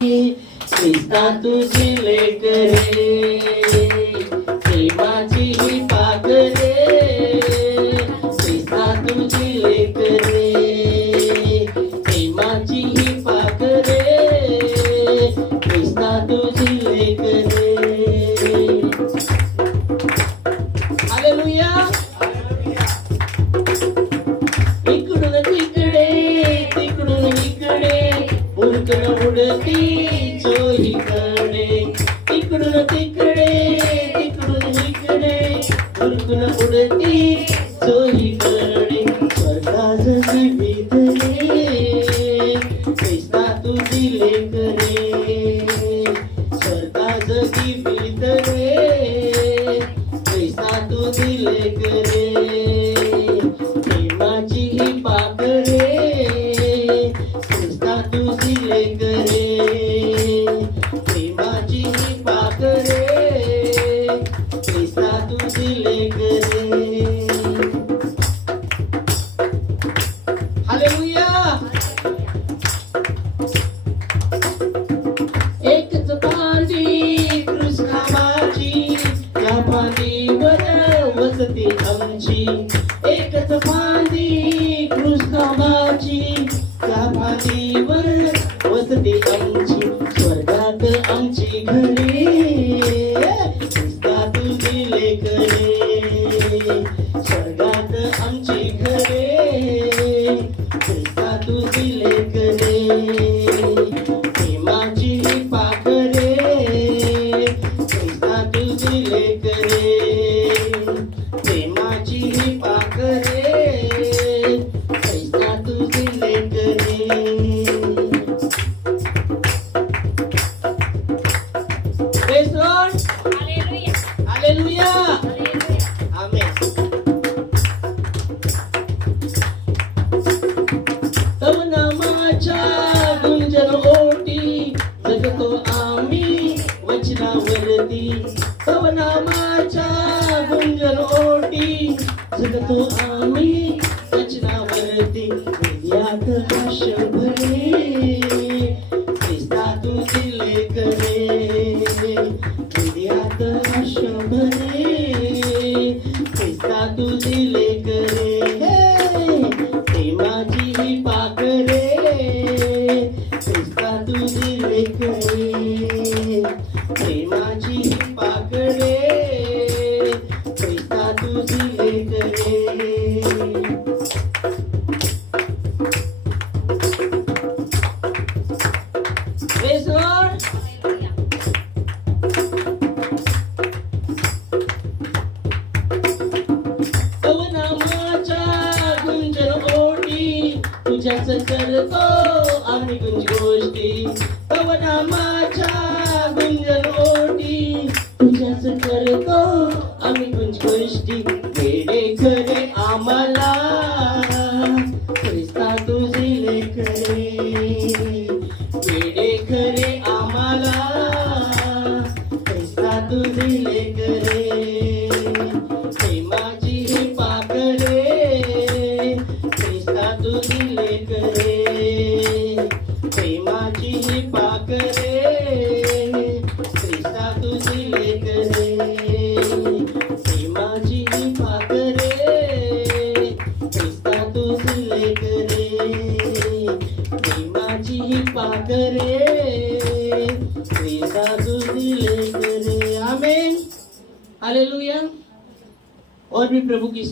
ख्रिस्ता तुझी लेकरे, प्रेमाची ही पाखरे, ख्रिस्ता तुझी लेकरे, प्रेमाची ही पाखरे, ख्रिस्ता तुझी लेकरे. हालेलुया. इकडून तिकडे तिकडून इकडे उडकन उडती चोहीकडे, इकडून तिकडे तिकडून इकडे उडकन उडती चोहीकडे. स्वर्गाची विधरे, ख्रिस्ता तुझी लेकरे, स्वर्गाची विधरे, ख्रिस्ता तुझी लेकरे, प्रेमाची ही पाखरे, ख्रिस्ता तुझी लेकरे, प्रेमाची ही पाखरे, ख्रिस्ता तुझी लेकरे. हालेलुया. एकच फांदी क्रूस खांबाची, त्या फांदीवर वसती आमची, एकच फांदी क्रूस खांबाची, त्या फांदीवर वसती आमची. स्वर्गात आमची घरे, ख्रिस्ता तुझी लेकरे, स्वर्गात आमची घरे, ख्रिस्ता तुझी लेकरे, प्रेमाची ही पाखरे, ख्रिस्ता तुझी लेकरे, प्रेमाची ही पाखरे, ख्रिस्ता तुझी लेकरे. Praise the Lord. Hallelujah. Hallelujah. Hallelujah. Amen. तव नामाच्या गुंजन ओटी जगतो आम्ही वचनावरती, तव नामाच्या गुंजन ओटी जगतो आम्ही वचनावरती. हृदयात हर्ष भरे, ख्रिस्ता तुझी लेकरे, हृदयात हर्ष भरे, ख्रिस्ता तुझी लेकरे, प्रेमाची ही पाखरे, ख्रिस्ता तुझी लेकरे, प्रेमाची ही पाखरे, ख्रिस्ता तुझी लेकरे. Praise the Lord. तव नामाच्या गुंजन ओटी तुझ्याच करतो आम्ही गुंज गोष्टी, तव नामाच्या गुंजन ओटी तुझ्याच करतो आम्ही गुंज गोष्टी. वेडे खरे आम्हाला, ख्रिस्ता तुझी लेकरे, वेडे खरे आम्हाला, ख्रिस्ता तुझी लेकरे, प्रेमाची ही पाखरे, ख्रिस्ता तुझी लेकरे, प्रेमाची ही पाखरे, ख्रिस्ता तुझी लेकरे, प्रेमाची ही पाखरे, ख्रिस्ता तुझी लेकरे, प्रेमाची ही पाखरे, ख्रिस्ता तुझी लेकरे. आमेन. हालेलुया. और भी प्रभु की